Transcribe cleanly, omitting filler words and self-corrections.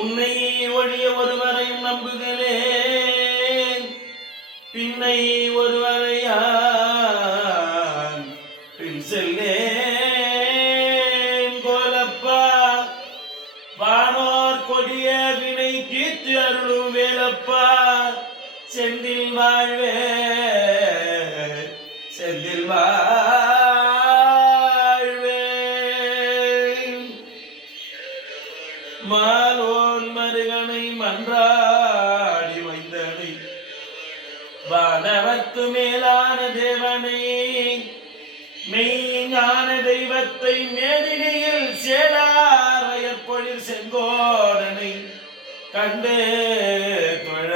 உன்னை ஒழிய ஒருவரையும் நம்புகிறேன், பின்னை ஒருவரையான் பின் செல்லேன் கோலப்பா. வானோர் கொடிய வினை தீர்த்து அருளும் வேலப்பா, செந்தில் வாழ்வே செந்தில் வாழ்வே. மாலோன் மருகனை மன்றாடி வைந்தனை, வானவர்க்கு மேலான தேவனை, மெய்ஞான தெய்வத்தை மேதினியில் சேலார் பொழில் செங்கோடனை கண்டு தொழ